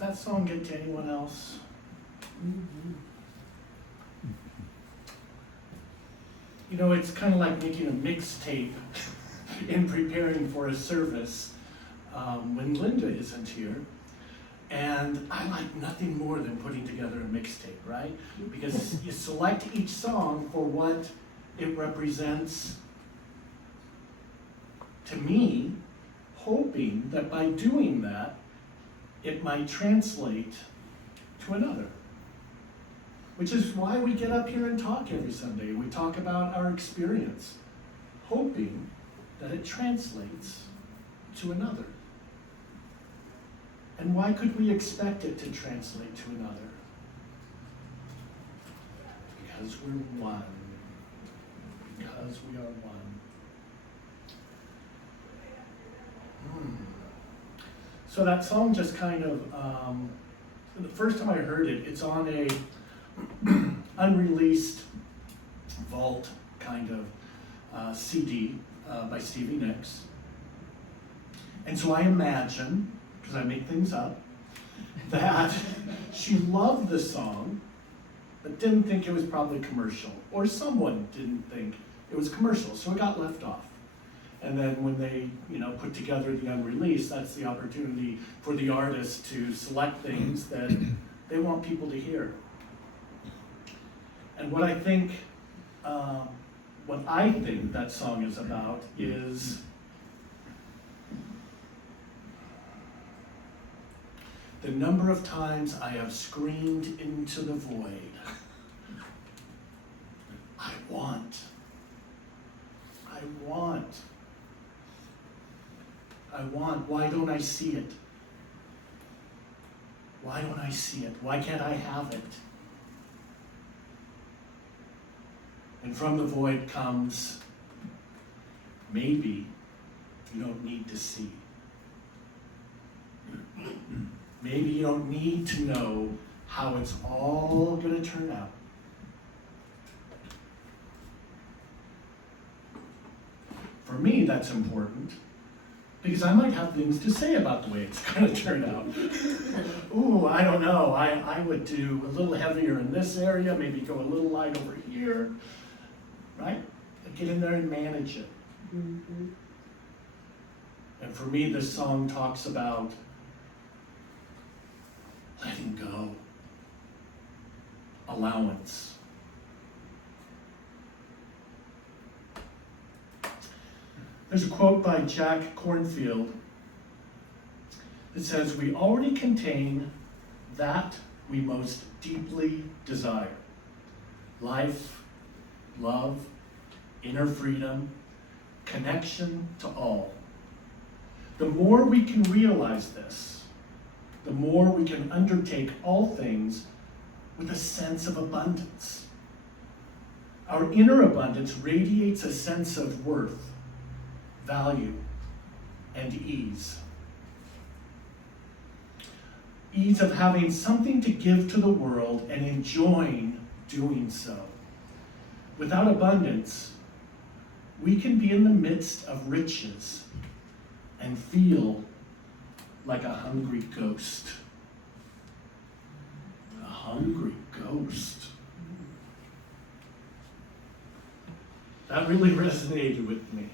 that song get to anyone else? Mm-hmm. You know, it's kind of like making a mixtape in preparing for a service when Linda isn't here. And I like nothing more than putting together a mixtape, right? Because you select each song for what it represents to me, hoping that by doing that, it might translate to another. Which is why we get up here and talk every Sunday. We talk about our experience, hoping that it translates to another. And why could we expect it to translate to another? Because we're one. Because we are one. So that song just kind of, the first time I heard it, it's on a unreleased vault kind of CD by Stevie Nicks. And so I imagine, because I make things up, that she loved the song, but didn't think it was probably commercial, or someone didn't think it was commercial, so it got left off. And then when they, put together the unreleased, that's the opportunity for the artist to select things that they want people to hear. And what I think that song is about is the number of times I have screamed into the void. I want. Why don't I see it? Why don't I see it? Why can't I have it? And from the void comes, maybe you don't need to see. Maybe you don't need to know how it's all going to turn out. For me, that's important, because I might have things to say about the way it's going to turn out. Ooh, I don't know. I would do a little heavier in this area, maybe go a little light over here, right? Get in there and manage it. Mm-hmm. And for me, this song talks about letting go, allowance. There's a quote by Jack Cornfield that says, "We already contain that we most deeply desire: life, love, inner freedom, connection to all. The more we can realize this, the more we can undertake all things with a sense of abundance. Our inner abundance radiates a sense of worth, value, and ease. Ease of having something to give to the world and enjoying doing so. Without abundance, we can be in the midst of riches and feel like a hungry ghost." A hungry ghost. That really resonated with me.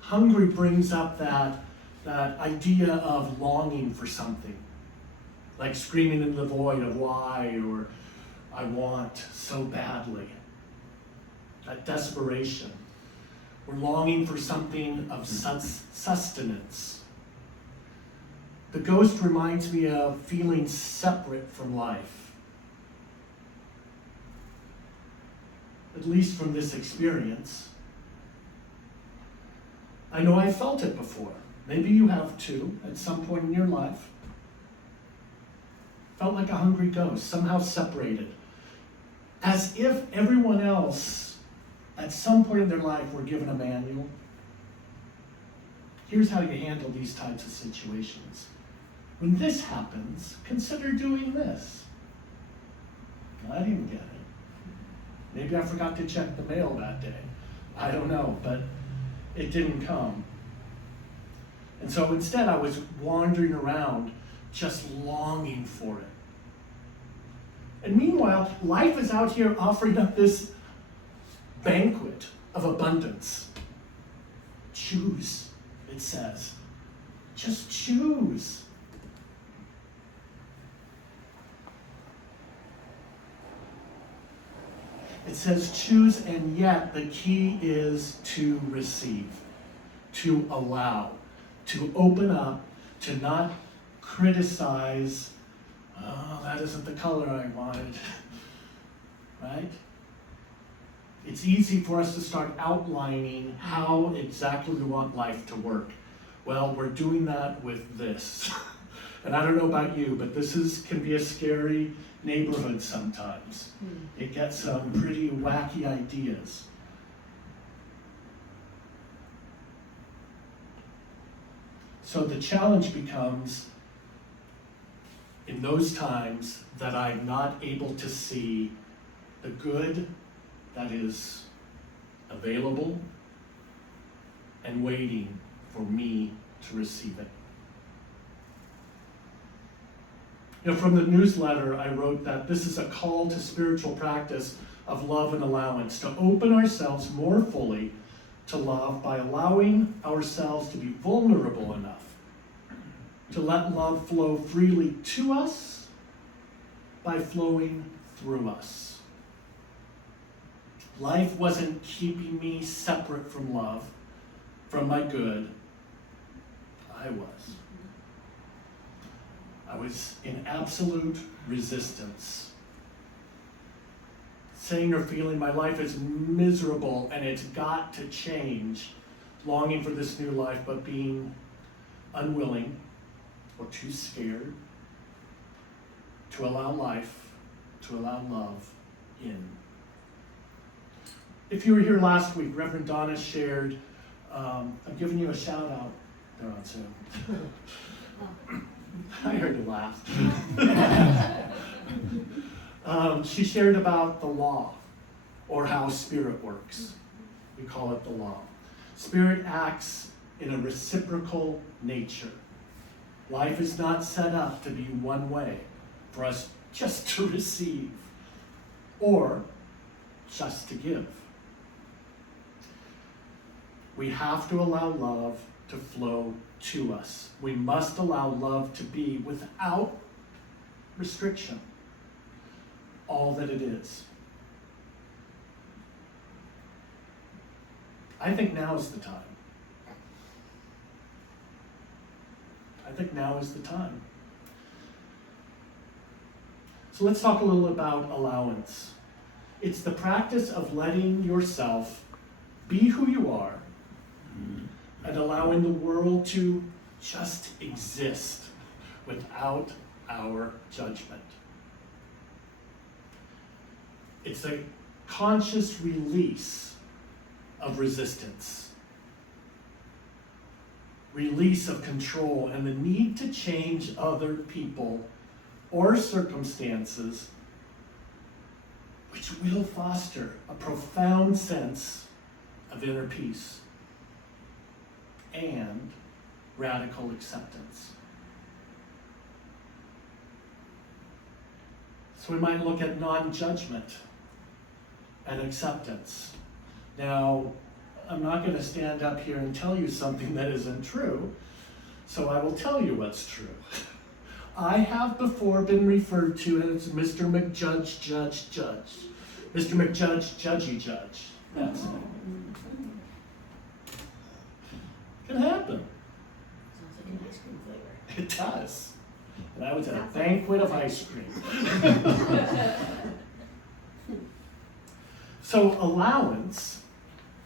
Hungry brings up that idea of longing for something, like screaming into the void of why, or I want so badly. That desperation. We're longing for something of sustenance. The ghost reminds me of feeling separate from life, at least from this experience. I know I felt it before. Maybe you have too, at some point in your life. Felt like a hungry ghost, somehow separated. As if everyone else, at some point in their life, were given a manual. Here's how you handle these types of situations. When this happens, consider doing this. I didn't get it. Maybe I forgot to check the mail that day. I don't know, but it didn't come. And so instead I was wandering around just longing for it. And meanwhile, life is out here offering up this banquet of abundance. Choose, it says. Just choose. It says choose, and yet the key is to receive, to allow, to open up, to not criticize. Oh, that isn't the color I wanted, right? It's easy for us to start outlining how exactly we want life to work. Well, we're doing that with this. And I don't know about you, but can be a scary neighborhood sometimes. It gets some pretty wacky ideas. So the challenge becomes, in those times that I'm not able to see the good that is available and waiting for me to receive it. You know, from the newsletter, I wrote that this is a call to spiritual practice of love and allowance, to open ourselves more fully to love by allowing ourselves to be vulnerable enough to let love flow freely to us by flowing through us. Life wasn't keeping me separate from love, from my good. I was in absolute resistance. Saying or feeling my life is miserable and it's got to change, longing for this new life, but being unwilling or too scared to allow life, to allow love in. If you were here last week, Rev Donna shared, I'm giving you a shout out there on Zoom. I heard you laugh. She shared about the law, or how spirit works. We call it the law. Spirit acts in a reciprocal nature. Life is not set up to be one way, for us just to receive, or just to give. We have to allow love to flow to us. We must allow love to be, without restriction, all that it is. I think now is the time. I think now is the time. So let's talk a little about allowance. It's the practice of letting yourself be who you are and allowing the world to just exist without our judgment. It's a conscious release of resistance, release of control, and the need to change other people or circumstances, which will foster a profound sense of inner peace and radical acceptance. So we might look at non-judgment and acceptance. Now, I'm not going to stand up here and tell you something that isn't true, so I will tell you what's true. I have before been referred to as Mr. McJudge, Judge, Judge. Mr. McJudge, Judgy, Judge. That's it. It can happen. Sounds like an ice cream flavor. It does. And I was at a banquet of ice cream. So allowance,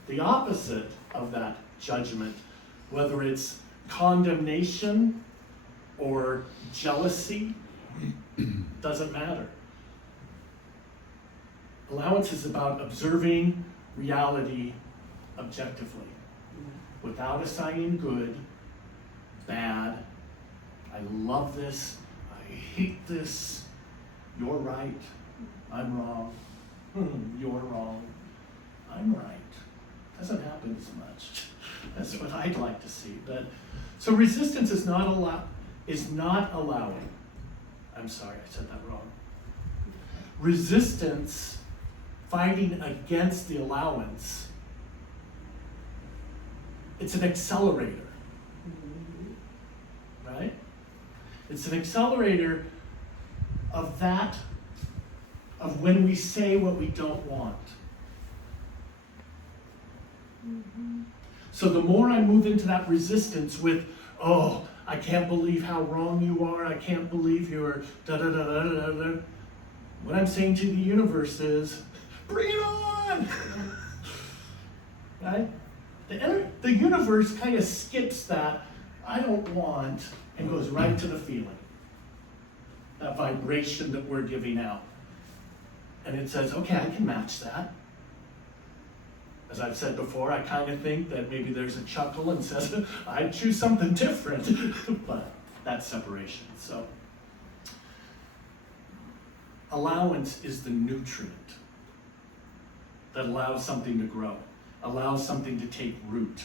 the opposite of that judgment, whether it's condemnation or jealousy, doesn't matter. Allowance is about observing reality objectively, without assigning good, bad, I love this, I hate this, you're right, I'm wrong, you're wrong, I'm right. Doesn't happen as much. That's what I'd like to see. But so resistance is not allowed. is not allowing. I'm sorry, I said that wrong. Resistance, fighting against the allowance, it's an accelerator, right? It's an accelerator of that, of when we say what we don't want. So the more I move into that resistance with, oh, I can't believe how wrong you are, I can't believe you're da-da-da-da-da-da, what I'm saying to the universe is, bring it on! Right? The universe kind of skips that, I don't want, and goes right to the feeling. That vibration that we're giving out. And it says, okay, I can match that. As I've said before, I kind of think that maybe there's a chuckle and says, I'd choose something different. But that's separation. So, allowance is the nutrient that allows something to grow, allows something to take root.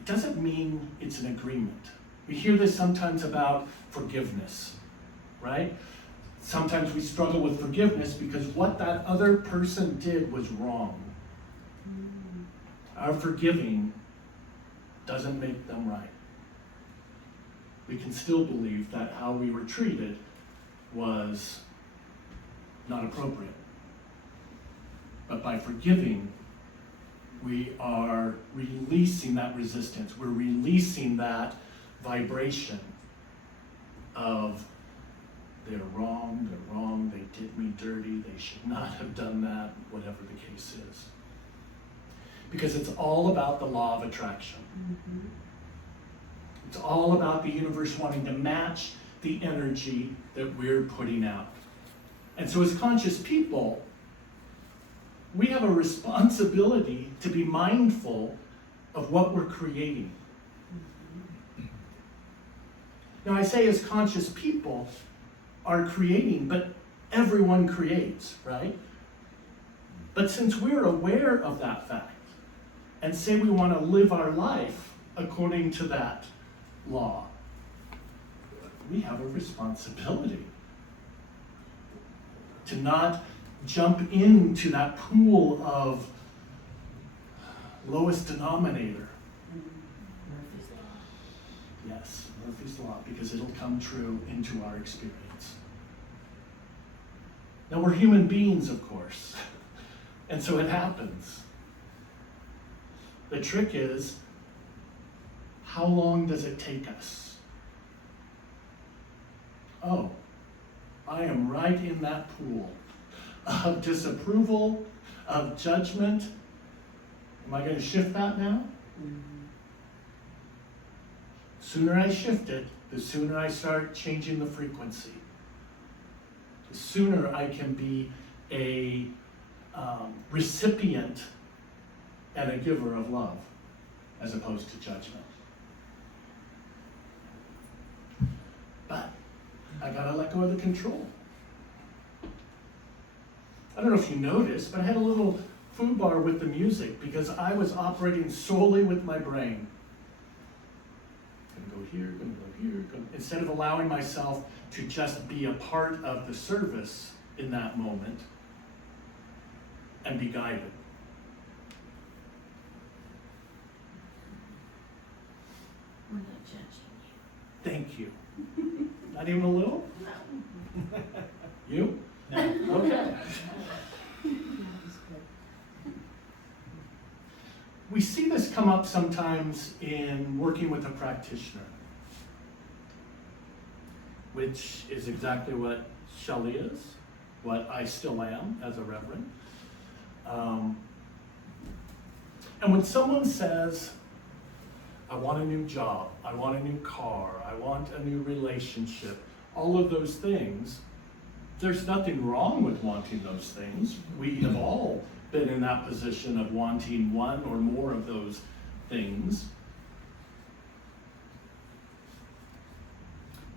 It doesn't mean it's an agreement. We hear this sometimes about forgiveness, right? Sometimes we struggle with forgiveness because what that other person did was wrong. Our forgiving doesn't make them right. We can still believe that how we were treated was not appropriate. But by forgiving, we are releasing that resistance. We're releasing that vibration of they're wrong, they did me dirty, they should not have done that, whatever the case is. Because it's all about the law of attraction. It's all about the universe wanting to match the energy that we're putting out. And so as conscious people, we have a responsibility to be mindful of what we're creating. Now I say as conscious people are creating, but everyone creates, right? But since we're aware of that fact, and say we want to live our life according to that law, we have a responsibility to not jump into that pool of lowest denominator. Murphy's Law. Yes, Murphy's Law, because it'll come true into our experience. Now we're human beings, of course, and so it happens. The trick is, how long does it take us? Oh, I am right in that pool of disapproval, of judgment. Am I going to shift that now? Sooner I shift it, the sooner I start changing the frequency. The sooner I can be a recipient and a giver of love, as opposed to judgment. But I gotta let go of the control. I don't know if you noticed, but I had a little food bar with the music because I was operating solely with my brain. Gonna go here, gonna go here, instead of allowing myself to just be a part of the service in that moment and be guided. We're not judging you. Thank you. Not even a little? No. You? No. Okay. We see this come up sometimes in working with a practitioner, which is exactly what Shelley is, what I still am as a reverend. And when someone says, I want a new job, I want a new car, I want a new relationship, all of those things, there's nothing wrong with wanting those things. We have all been in that position of wanting one or more of those things.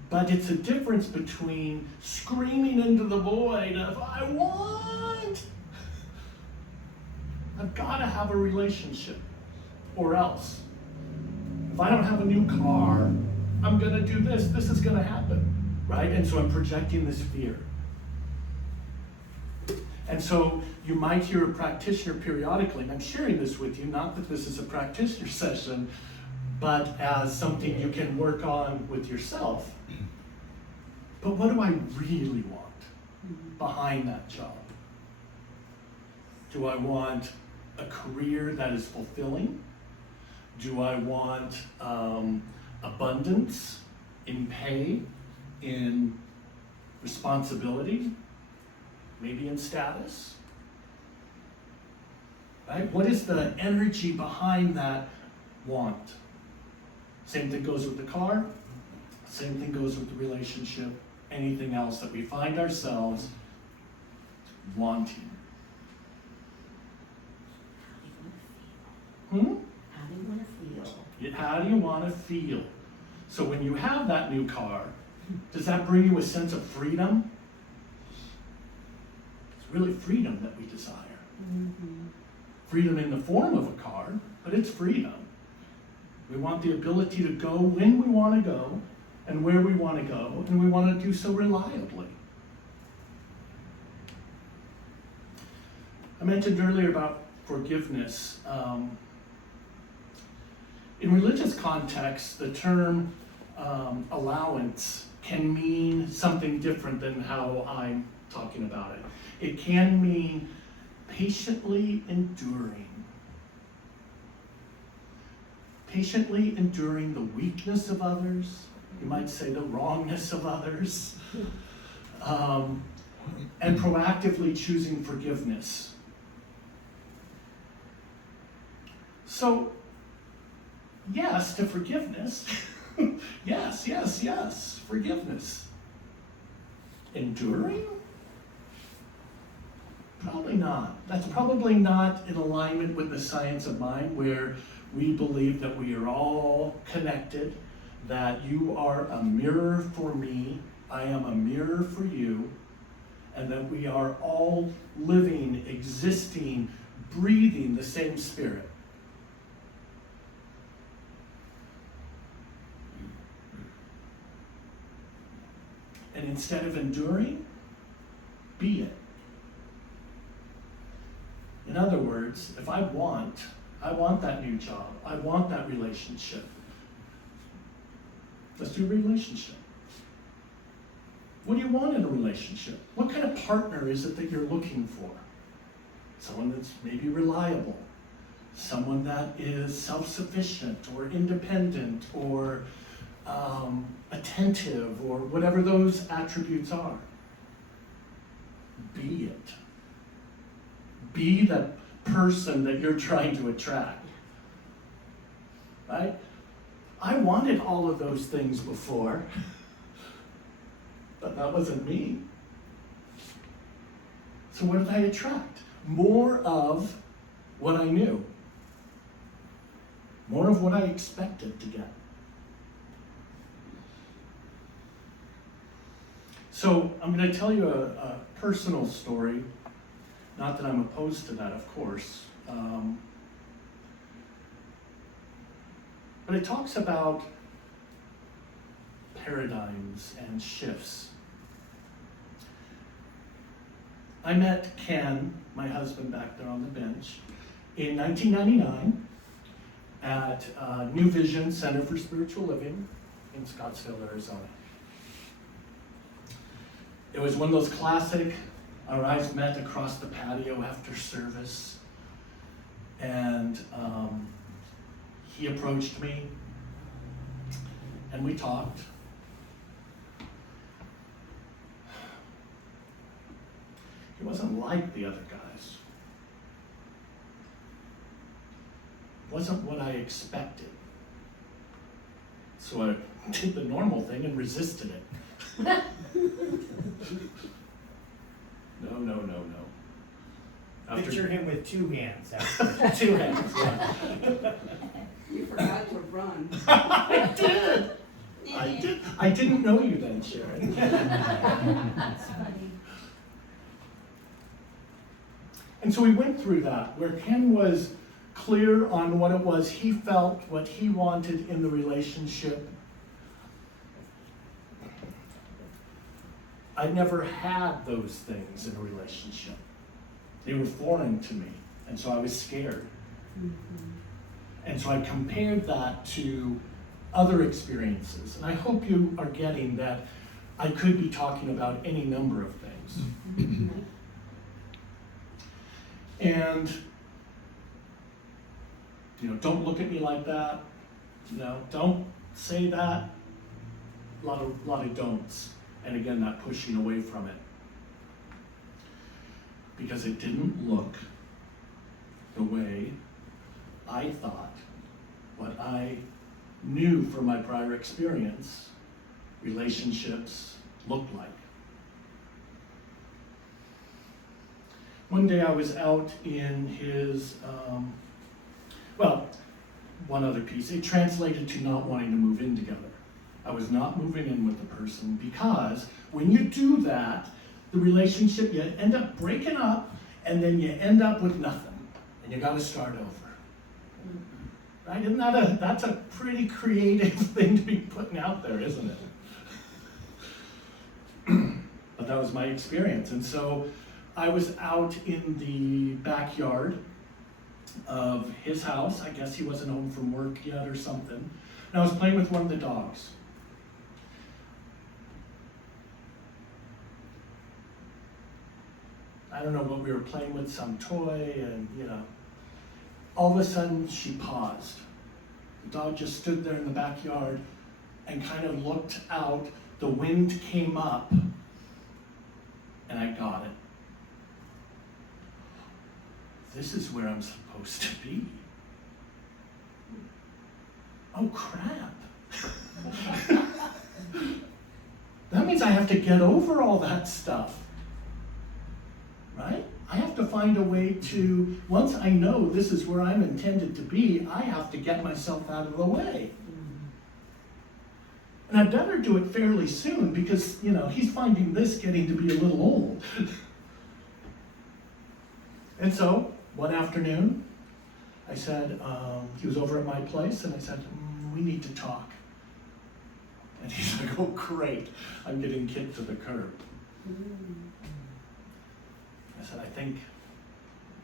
But it's a difference between screaming into the void of, I want! I've got to have a relationship, or else. If I don't have a new car, I'm gonna do this, this is gonna happen, right? And so I'm projecting this fear. And so you might hear a practitioner periodically, and I'm sharing this with you, not that this is a practitioner session, but as something you can work on with yourself. But what do I really want behind that job? Do I want a career that is fulfilling? Do I want abundance in pay, in responsibility, maybe in status? Right? What is the energy behind that want? Same thing goes with the car, same thing goes with the relationship, anything else that we find ourselves wanting. How do you want to feel? How do you want to feel? So when you have that new car, does that bring you a sense of freedom? It's really freedom that we desire. Mm-hmm. Freedom in the form of a car, but it's freedom. We want the ability to go when we want to go and where we want to go, and we want to do so reliably. I mentioned earlier about forgiveness. In religious context, the term allowance can mean something different than how I'm talking about it. It can mean patiently enduring. Patiently enduring the weakness of others, you might say the wrongness of others, and proactively choosing forgiveness. So, yes to forgiveness. yes, forgiveness. Enduring? Probably not. That's probably not in alignment with the science of mind, where we believe that we are all connected, that you are a mirror for me, I am a mirror for you, and that we are all living, existing, breathing the same spirit. And instead of enduring, be it. In other words, if I want that new job, I want that relationship. Let's do a relationship. What do you want in a relationship? What kind of partner is it that you're looking for? Someone that's maybe reliable, someone that is self-sufficient or independent or attentive or whatever those attributes are. Be it. Be the person that you're trying to attract. Right? I wanted all of those things before, but that wasn't me. So what did I attract? More of what I knew. More of what I expected to get. So I'm going to tell you a personal story. Not that I'm opposed to that, of course. But it talks about paradigms and shifts. I met Ken, my husband back there on the bench, in 1999 at New Vision Center for Spiritual Living in Scottsdale, Arizona. It was one of those classic, our eyes met across the patio after service, and he approached me, and we talked. He wasn't like the other guys. Wasn't what I expected. So I did the normal thing and resisted it. No. Picture him with two hands. Two hands, yeah. You forgot to run. I did. I didn't know you then, Sharon. That's funny. And so we went through that, where Ken was clear on what it was he felt, what he wanted in the relationship. I never had those things in a relationship. They were foreign to me, and so I was scared. And so I compared that to other experiences, and I hope you are getting that I could be talking about any number of things. And, don't look at me like that, don't say that. A lot of don'ts, and again, not pushing away from it. Because it didn't look the way I thought, what I knew from my prior experience, relationships looked like. One day I was out in his, one other piece, it translated to not wanting to move in together. I was not moving in with the person because when you do that, the relationship, you end up breaking up and then you end up with nothing and you gotta start over. Right? Isn't that's a pretty creative thing to be putting out there, isn't it? But that was my experience. And so I was out in the backyard of his house. I guess he wasn't home from work yet or something. And I was playing with one of the dogs. I don't know what we were playing with, some toy, and all of a sudden she paused. The dog just stood there in the backyard and kind of looked out. The wind came up, and I got it. This is where I'm supposed to be. Oh, crap. That means I have to get over all that stuff. Right? I have to find a way to, once I know this is where I'm intended to be, I have to get myself out of the way. And I better do it fairly soon because, he's finding this getting to be a little old. And so, one afternoon, I said, he was over at my place, and I said, we need to talk. And he's like, oh, great, I'm getting kicked to the curb. I said, I think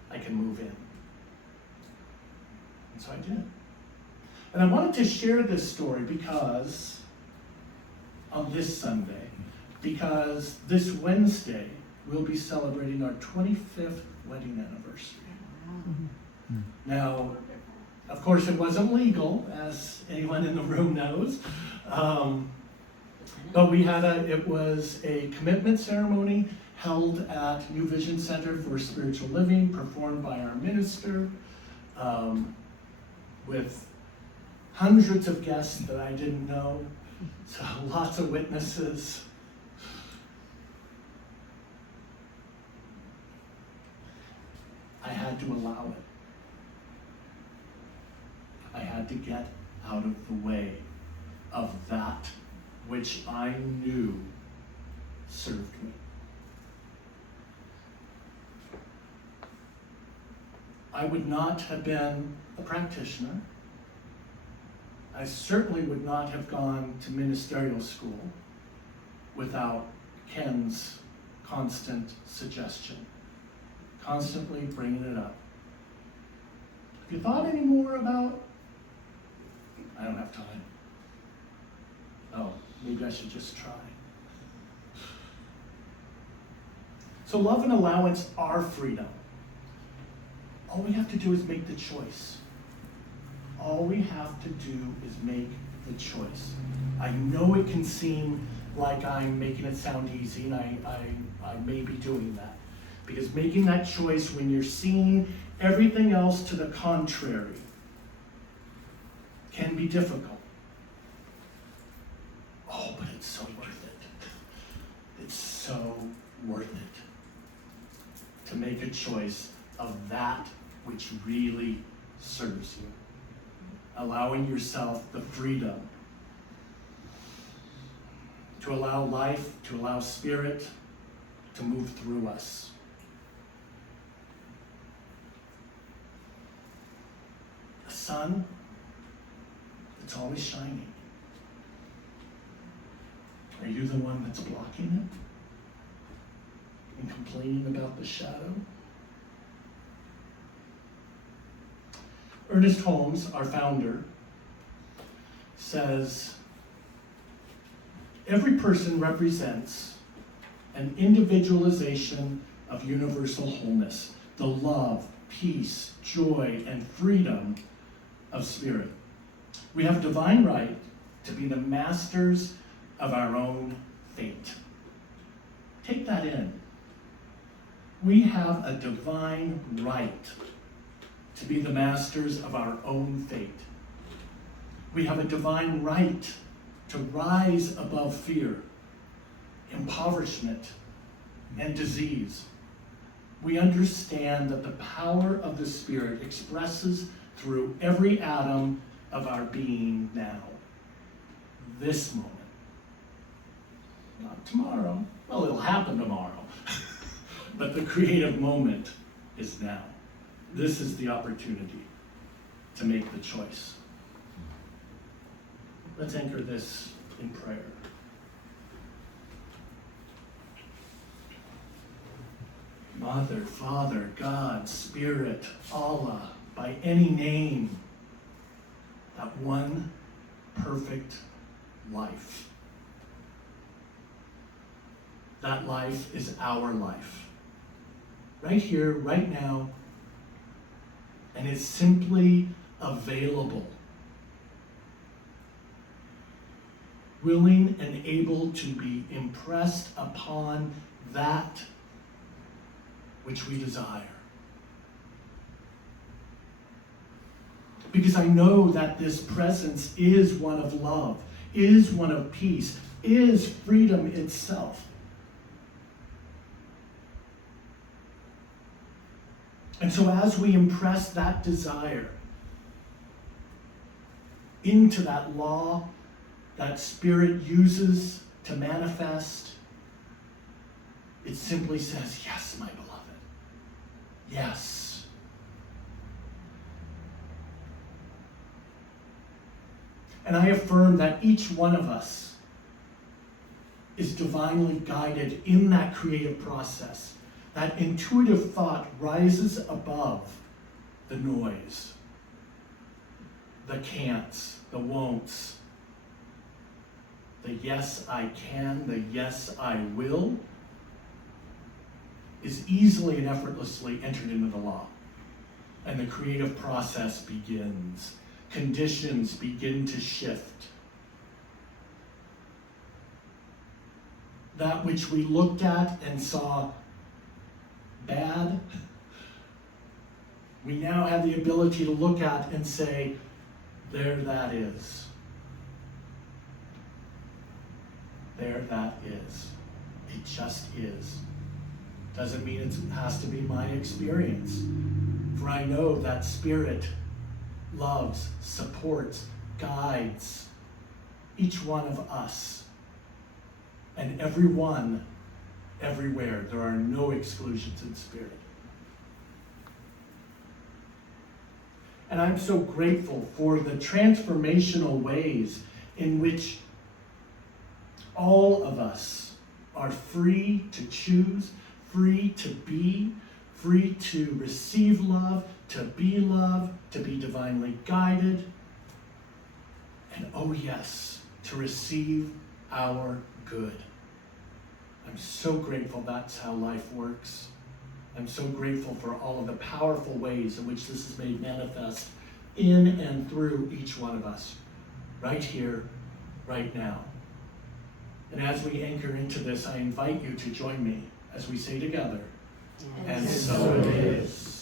I can move in. And so I did. And I wanted to share this story because, on this Sunday, because this Wednesday, we'll be celebrating our 25th wedding anniversary. Now, of course, it wasn't legal, as anyone in the room knows. But it was a commitment ceremony held at New Vision Center for Spiritual Living, performed by our minister, with hundreds of guests that I didn't know, so lots of witnesses. I had to allow it. I had to get out of the way of that which I knew served me. I would not have been a practitioner. I certainly would not have gone to ministerial school without Ken's constant suggestion, constantly bringing it up. Have you thought any more about? I don't have time. Oh, maybe I should just try. So love and allowance are freedom. All we have to do is make the choice. All we have to do is make the choice. I know it can seem like I'm making it sound easy, and I may be doing that. Because making that choice when you're seeing everything else to the contrary can be difficult. Oh, but it's so worth it. It's so worth it to make a choice of that which really serves you. Allowing yourself the freedom to allow life, to allow spirit to move through us. sun that's always shining? Are you the one that's blocking it and complaining about the shadow? Ernest Holmes, our founder, says, every person represents an individualization of universal wholeness, the love, peace, joy, and freedom of spirit. We have divine right to be the masters of our own fate. Take that in. We have a divine right to be the masters of our own fate. We have a divine right to rise above fear, impoverishment, and disease. We understand that the power of the Spirit expresses through every atom of our being now, this moment. Not tomorrow. Well, it'll happen tomorrow. But the creative moment is now. This is the opportunity to make the choice. Let's anchor this in prayer. Mother, Father, God, Spirit, Allah, by any name, that one perfect life. That life is our life. Right here, right now, and is simply available. Willing and able to be impressed upon that which we desire. Because I know that this presence is one of love, is one of peace, is freedom itself. And so as we impress that desire into that law that Spirit uses to manifest, it simply says, yes, my beloved. Yes. And I affirm that each one of us is divinely guided in that creative process. That intuitive thought rises above the noise, the can'ts, the won'ts, the yes I can, the yes I will, is easily and effortlessly entered into the law. And the creative process begins. Conditions begin to shift. That which we looked at and saw bad, we now have the ability to look at and say, there that is. There that is. It just is. Doesn't mean it has to be my experience. For I know that Spirit loves, supports, guides each one of us. And everyone, everywhere. There are no exclusions in Spirit. And I'm so grateful for the transformational ways in which all of us are free to choose, free to be, free to receive love, to be loved, to be divinely guided, and oh yes, to receive our good. I'm so grateful that's how life works. I'm so grateful for all of the powerful ways in which this is made manifest in and through each one of us, right here, right now. And as we anchor into this, I invite you to join me as we say together, and so it is.